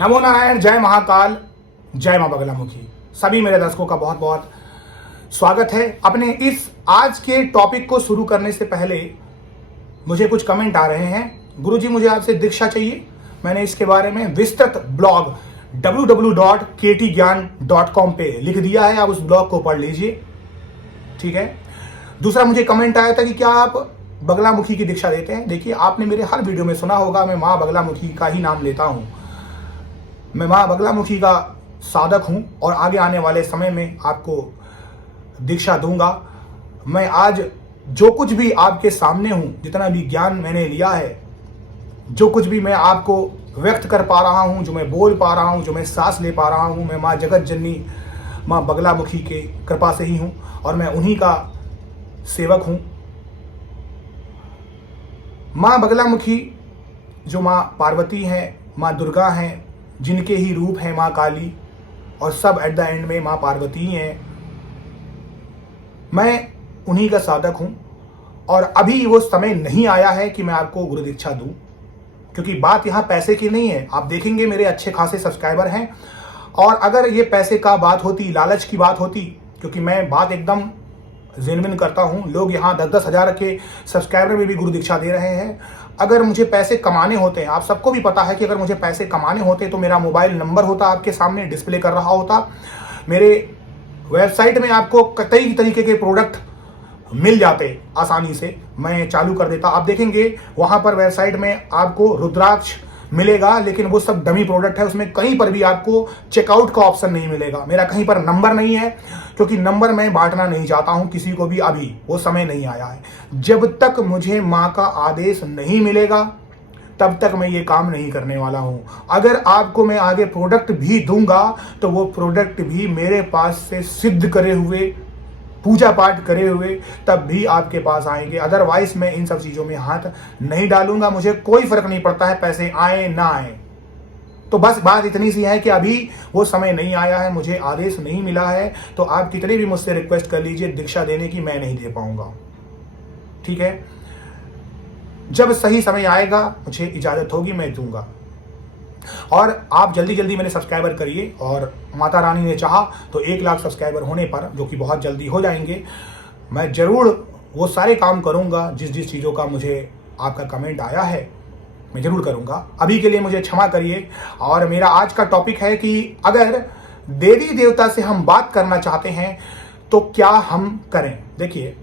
नमो नारायण, जय महाकाल, जय मां बगलामुखी। सभी मेरे दर्शकों का बहुत बहुत स्वागत है। अपने इस आज के टॉपिक को शुरू करने से पहले मुझे कुछ कमेंट आ रहे हैं। गुरुजी, मुझे आपसे दीक्षा चाहिए। मैंने इसके बारे में विस्तृत ब्लॉग www.ktgyan.com पे लिख दिया है, आप उस ब्लॉग को पढ़ लीजिए। ठीक है। दूसरा मुझे कमेंट आया था कि क्या आप बगलामुखी की दीक्षा देते हैं। देखिए, आपने मेरे हर वीडियो में सुना होगा, मैं मां बगलामुखी का ही नाम लेता हूं। मैं मां बगलामुखी का साधक हूं और आगे आने वाले समय में आपको दीक्षा दूंगा। मैं आज जो कुछ भी आपके सामने हूं, जितना भी ज्ञान मैंने लिया है, जो कुछ भी मैं आपको व्यक्त कर पा रहा हूं, जो मैं बोल पा रहा हूं, जो मैं सांस ले पा रहा हूं, मैं मां जगत जननी मां बगलामुखी के कृपा से ही हूं और मैं उन्हीं का सेवक हूं। मां बगलामुखी जो मां पार्वती हैं, मां दुर्गा हैं, जिनके ही रूप हैं मां काली, और सब एट द एंड में मां पार्वती हैं। मैं उन्हीं का साधक हूं और अभी वो समय नहीं आया है कि मैं आपको गुरु दीक्षा दूं, क्योंकि बात यहां पैसे की नहीं है। आप देखेंगे मेरे अच्छे खासे सब्सक्राइबर हैं, और अगर ये पैसे का बात होती, लालच की बात होती, क्योंकि मैं बात एकदम जेन्युइन करता हूं, लोग यहाँ 10-10 हजार के सब्सक्राइबर में भी गुरु दीक्षा दे रहे हैं। अगर मुझे पैसे कमाने होते हैं, आप सबको भी पता है कि अगर मुझे पैसे कमाने होते तो मेरा मोबाइल नंबर होता, आपके सामने डिस्प्ले कर रहा होता। मेरे वेबसाइट में आपको कई तरीके के प्रोडक्ट मिल जाते आसानी से, मैं चालू कर देता। आप देखेंगे वहां पर वेबसाइट में आपको रुद्राक्ष मिलेगा, लेकिन वो सब डमी प्रोडक्ट है। उसमें कहीं पर भी आपको चेकआउट का ऑप्शन नहीं मिलेगा। मेरा कहीं पर नंबर नहीं है, क्योंकि नंबर मैं बांटना नहीं चाहता हूं किसी को भी। अभी वो समय नहीं आया है। जब तक मुझे मां का आदेश नहीं मिलेगा तब तक मैं ये काम नहीं करने वाला हूं। अगर आपको मैं आगे प्रोडक्ट भी दूंगा तो वो प्रोडक्ट भी मेरे पास से सिद्ध करे हुए, पूजा पाठ करे हुए तब भी आपके पास आएंगे। अदरवाइज मैं इन सब चीजों में हाथ नहीं डालूंगा। मुझे कोई फर्क नहीं पड़ता है पैसे आए ना आए। तो बस बात इतनी सी है कि अभी वो समय नहीं आया है, मुझे आदेश नहीं मिला है। तो आप कितने भी मुझसे रिक्वेस्ट कर लीजिए दीक्षा देने की, मैं नहीं दे पाऊंगा। ठीक है। जब सही समय आएगा, मुझे इजाजत होगी, मैं दूंगा। और आप जल्दी जल्दी मेरे सब्सक्राइबर करिए, और माता रानी ने चाहा तो 1 लाख सब्सक्राइबर होने पर, जो कि बहुत जल्दी हो जाएंगे, मैं जरूर वो सारे काम करूंगा जिस जिस चीज़ों का मुझे आपका कमेंट आया है, मैं जरूर करूंगा। अभी के लिए मुझे क्षमा करिए। और मेरा आज का टॉपिक है कि अगर देवी देवता से हम बात करना चाहते हैं तो क्या हम करें। देखिए,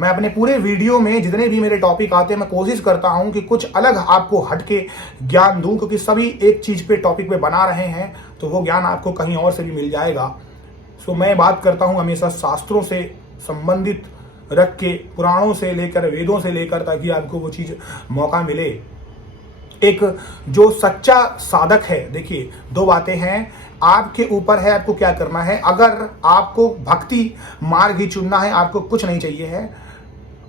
मैं अपने पूरे वीडियो में जितने भी मेरे टॉपिक आते हैं, मैं कोशिश करता हूं कि कुछ अलग आपको हटके ज्ञान दूं, क्योंकि सभी एक चीज पे टॉपिक पे बना रहे हैं तो वो ज्ञान आपको कहीं और से भी मिल जाएगा। सो मैं बात करता हूं हमेशा शास्त्रों से संबंधित रख के, पुराणों से लेकर, वेदों से लेकर, ताकि आपको वो चीज मौका मिले। एक जो सच्चा साधक है, देखिए 2 बातें हैं, आपके ऊपर है आपको क्या करना है। अगर आपको भक्ति मार्ग ही चुनना है, आपको कुछ नहीं चाहिए है,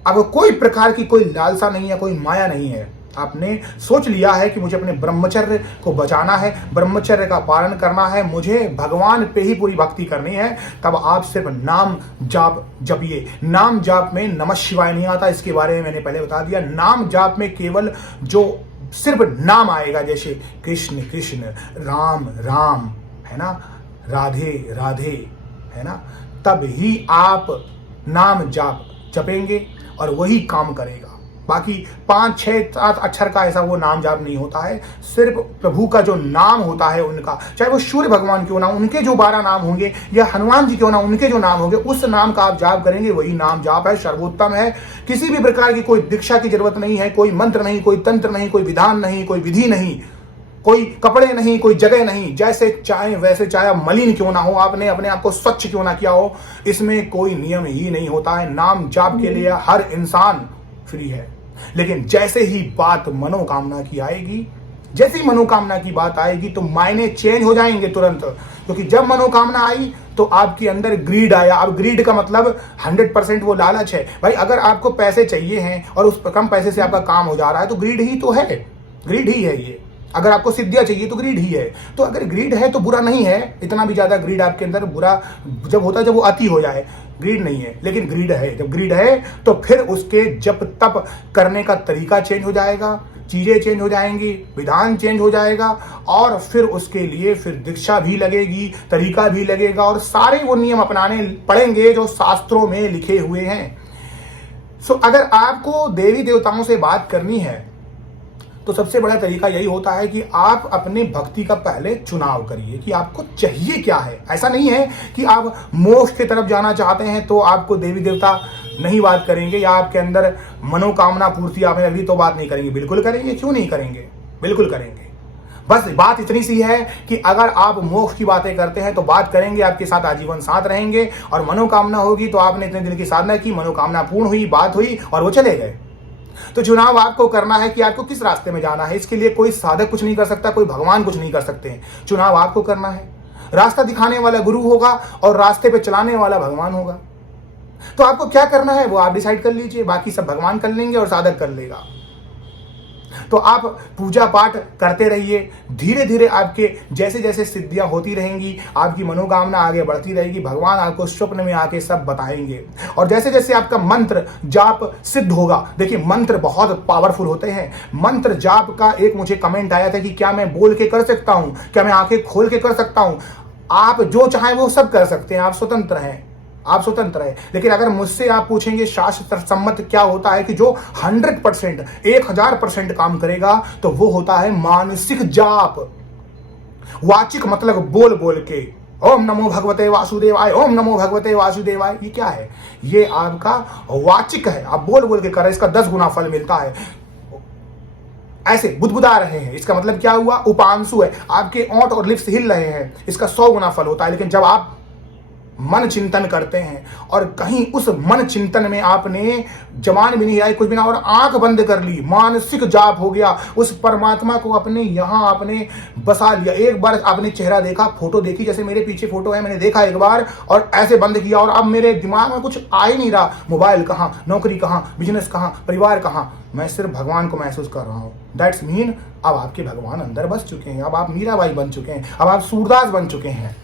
अब कोई प्रकार की कोई लालसा नहीं है, कोई माया नहीं है, आपने सोच लिया है कि मुझे अपने ब्रह्मचर्य को बचाना है, ब्रह्मचर्य का पालन करना है, मुझे भगवान पे ही पूरी भक्ति करनी है, तब आप सिर्फ नाम जाप जपिए। नाम जाप में नमः शिवाय नहीं आता, इसके बारे में मैंने पहले बता दिया। नाम जाप में केवल जो सिर्फ नाम आएगा, जैसे कृष्ण कृष्ण, राम राम, है ना, राधे राधे, है ना, तब ही आप नाम जाप जपेंगे और वही काम करेगा। बाकी 5, 6, 7 अक्षर का ऐसा वो नाम जाप नहीं होता है। सिर्फ प्रभु का जो नाम होता है उनका, चाहे वो सूर्य भगवान क्यों ना, उनके जो 12 नाम होंगे, या हनुमान जी क्यों ना, उनके जो नाम होंगे, उस नाम का आप जाप करेंगे, वही नाम जाप है, सर्वोत्तम है। किसी भी प्रकार की कोई दीक्षा की जरूरत नहीं है, कोई मंत्र नहीं, कोई तंत्र नहीं, कोई विधान नहीं, कोई विधि नहीं, कोई कपड़े नहीं, कोई जगह नहीं। जैसे चाहे वैसे, चाहे आप मलिन क्यों ना हो, आपने अपने आप को स्वच्छ क्यों ना किया हो, इसमें कोई नियम ही नहीं होता है। नाम जाप के लिए हर इंसान फ्री है। लेकिन जैसे ही बात मनोकामना की आएगी, जैसे ही मनोकामना की बात आएगी तो मायने चेंज हो जाएंगे तुरंत। क्योंकि जब मनोकामना आई तो आपके अंदर ग्रीड आया। अब ग्रीड का मतलब 100% वो लालच है। भाई, अगर आपको पैसे चाहिए हैं और उस कम पैसे से आपका काम हो जा रहा है तो ग्रीड ही तो है, ग्रीड ही है ये। अगर आपको सिद्धियां चाहिए तो ग्रीड ही है। तो अगर ग्रीड है तो बुरा नहीं है। इतना भी ज्यादा ग्रीड आपके अंदर बुरा जब होता है जब वो अति हो जाए। ग्रीड नहीं है, लेकिन ग्रीड है। जब ग्रीड है तो फिर उसके जप तप करने का तरीका चेंज हो जाएगा, चीज़ें चेंज हो जाएंगी, विधान चेंज हो जाएगा और फिर उसके लिए फिर दीक्षा भी लगेगी, तरीका भी लगेगा और सारे वो नियम अपनाने पड़ेंगे जो शास्त्रों में लिखे हुए हैं। अगर आपको देवी देवताओं से बात करनी है तो सबसे बड़ा तरीका यही होता है कि आप अपने भक्ति का पहले चुनाव करिए कि आपको चाहिए क्या है। ऐसा नहीं है कि आप मोक्ष की तरफ जाना चाहते हैं तो आपको देवी देवता नहीं बात करेंगे या आपके अंदर मनोकामना पूर्ति आपने अभी तो बात नहीं करेंगे। बिल्कुल करेंगे, क्यों नहीं करेंगे, बिल्कुल करेंगे। बस बात इतनी सी है कि अगर आप मोक्ष की बातें करते हैं तो बात करेंगे, आपके साथ आजीवन साथ रहेंगे और मनोकामना होगी तो आपने इतने दिन की साधना की, मनोकामना पूर्ण हुई, बात हुई और वो चले गए। तो चुनाव आपको करना है कि आपको किस रास्ते में जाना है। इसके लिए कोई साधक कुछ नहीं कर सकता, कोई भगवान कुछ नहीं कर सकते हैं। चुनाव आपको करना है। रास्ता दिखाने वाला गुरु होगा और रास्ते पे चलाने वाला भगवान होगा। तो आपको क्या करना है वो आप डिसाइड कर लीजिए, बाकी सब भगवान कर लेंगे और साधक कर लेगा। तो आप पूजा पाठ करते रहिए, धीरे धीरे आपके जैसे जैसे सिद्धियां होती रहेंगी, आपकी मनोकामना आगे बढ़ती रहेगी, भगवान आपको स्वप्न में आके सब बताएंगे। और जैसे जैसे आपका मंत्र जाप सिद्ध होगा, देखिए मंत्र बहुत पावरफुल होते हैं। मंत्र जाप का एक मुझे कमेंट आया था कि क्या मैं बोल के कर सकता हूं, क्या मैं आंखें खोल के कर सकता हूं। आप जो चाहें वो सब कर सकते हैं, आप स्वतंत्र हैं, आप स्वतंत्र है। लेकिन अगर मुझसे आप पूछेंगे शास्त्र सम्मत क्या होता है कि जो 100% 1000% काम करेगा, तो वो होता है मानसिक जाप। वाचिक मतलब बोल बोल के ओम नमो भगवते वासुदेवाय, ओम नमो भगवते वासुदेवाय। ये क्या है? ये आपका वाचिक है, आप बोल बोल के कर रहे हैं, इसका 10 गुना फल मिलता है। ऐसे बुदबुदा रहे हैं, इसका मतलब क्या हुआ? उपांशु है, आपके ओंठ और लिप्स हिल रहे हैं, इसका 100 गुना फल होता है। लेकिन जब आप मन चिंतन करते हैं और कहीं उस मन चिंतन में आपने जबान भी नहीं आई, कुछ भी ना, और आंख बंद कर ली, मानसिक जाप हो गया, उस परमात्मा को अपने यहां आपने बसा लिया। एक बार आपने चेहरा देखा, फोटो देखी, जैसे मेरे पीछे फोटो है, मैंने देखा एक बार और ऐसे बंद किया और अब मेरे दिमाग में कुछ आ ही नहीं रहा। मोबाइल कहां, नौकरी कहां, बिजनेस कहां, परिवार कहां, मैं सिर्फ भगवान को महसूस कर रहा हूं। दैट्स मीन अब आपके भगवान अंदर बस चुके हैं, अब आप मीराबाई बन चुके हैं, अब आप सूरदास बन चुके हैं।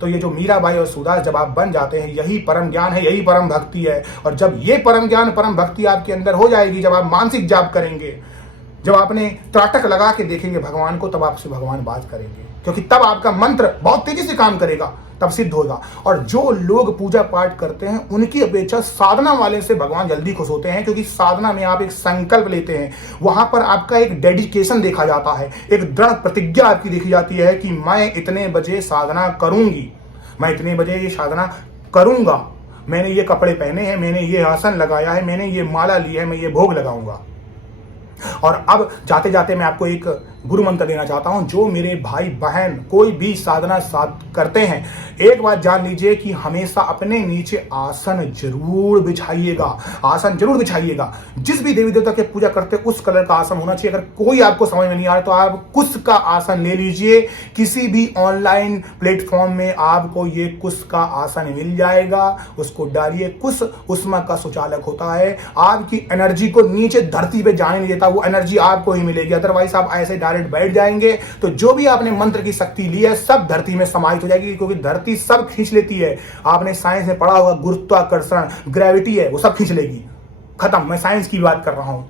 तो ये जो मीराबाई और सूरदास जब आप बन जाते हैं, यही परम ज्ञान है, यही परम भक्ति है। और जब ये परम ज्ञान परम भक्ति आपके अंदर हो जाएगी, जब आप मानसिक जाप करेंगे, जब आपने त्राटक लगा के देखेंगे भगवान को, तब आपसे भगवान बात करेंगे, क्योंकि तब आपका मंत्र बहुत तेजी से काम करेगा, तब सिद्ध होगा। और जो लोग पूजा पाठ करते हैं उनकी अपेक्षा साधना वाले से भगवान जल्दी खुश होते हैं, क्योंकि साधना में आप एक संकल्प लेते हैं, वहां पर आपका एक डेडिकेशन देखा जाता है, एक दृढ़ प्रतिज्ञा आपकी देखी जाती है कि मैं इतने बजे साधना करूंगी, मैं इतने बजे ये साधना करूंगा, मैंने ये कपड़े पहने हैं, मैंने ये आसन लगाया है, मैंने ये माला ली है, मैं ये भोग लगाऊंगा। और अब जाते जाते मैं आपको एक गुरु मंत्र देना चाहता हूं। जो मेरे भाई बहन कोई भी साधना करते हैं, एक बात जान लीजिए कि हमेशा अपने नीचे आसन जरूर बिछाइएगा, आसन जरूर बिछाइएगा। जिस भी देवी देवता के पूजा करते हैं उस कलर का आसन होना चाहिए। अगर कोई आपको समझ में नहीं आ रहा तो आप कुश का आसन ले लीजिए, किसी भी ऑनलाइन प्लेटफॉर्म में आपको ये कुश का आसन मिल जाएगा, उसको डालिए। कुश उष्मा का सुचालक होता है, आपकी एनर्जी को नीचे धरती पे जाने नहीं देता, वो एनर्जी आपको ही मिलेगी। अदरवाइज आप ऐसे डायरेक्ट बैठ जाएंगे तो जो भी आपने मंत्र की शक्ति ली है सब धरती में समाहित हो जाएगी, क्योंकि धरती सब खींच लेती है। आपने साइंस में पढ़ा होगा, गुरुत्वाकर्षण, ग्रेविटी है, वो सब खींच लेगी। खत्म, मैं साइंस की बात कर रहा हूं।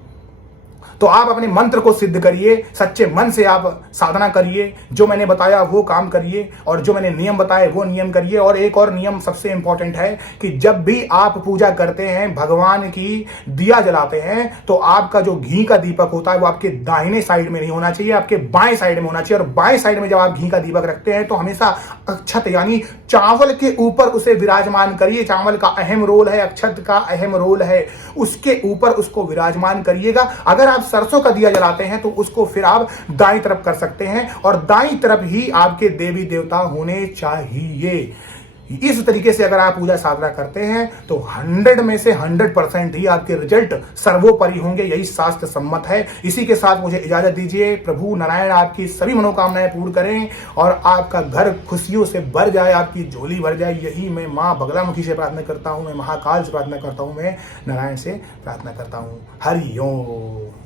तो आप अपने मंत्र को सिद्ध करिए, सच्चे मन से आप साधना करिए, जो मैंने बताया वो काम करिए और जो मैंने नियम बताए वो नियम करिए। और एक और नियम सबसे इंपॉर्टेंट है कि जब भी आप पूजा करते हैं, भगवान की दिया जलाते हैं, तो आपका जो घी का दीपक होता है वो आपके दाहिने साइड में नहीं होना चाहिए, आपके बाएं साइड में होना चाहिए। और बाएं साइड में जब आप घी का दीपक रखते हैं तो हमेशा अक्षत यानी चावल के ऊपर उसे विराजमान करिए। चावल का अहम रोल है, अक्षत का अहम रोल है, उसके ऊपर उसको विराजमान करिएगा। अगर आप सरसों का दिया जलाते हैं तो उसको फिर आप दाईं तरफ कर सकते हैं, और दाईं तरफ ही आपके देवी देवता होने चाहिए। इस तरीके से अगर आप पूजा साधना करते हैं तो 100 में से 100% ही आपके रिजल्ट सर्वोपरि होंगे, यही शास्त्र सम्मत है। इसी के साथ मुझे इजाजत दीजिए। प्रभु नारायण आपकी सभी मनोकामनाएं पूर्ण करें और आपका घर खुशियों से भर जाए, आपकी झोली भर जाए। यही मैं मां बगलामुखी से प्रार्थना करता हूं, मैं महाकाल से प्रार्थना करता हूं, मैं नारायण से प्रार्थना करता हूं। हरि ओम।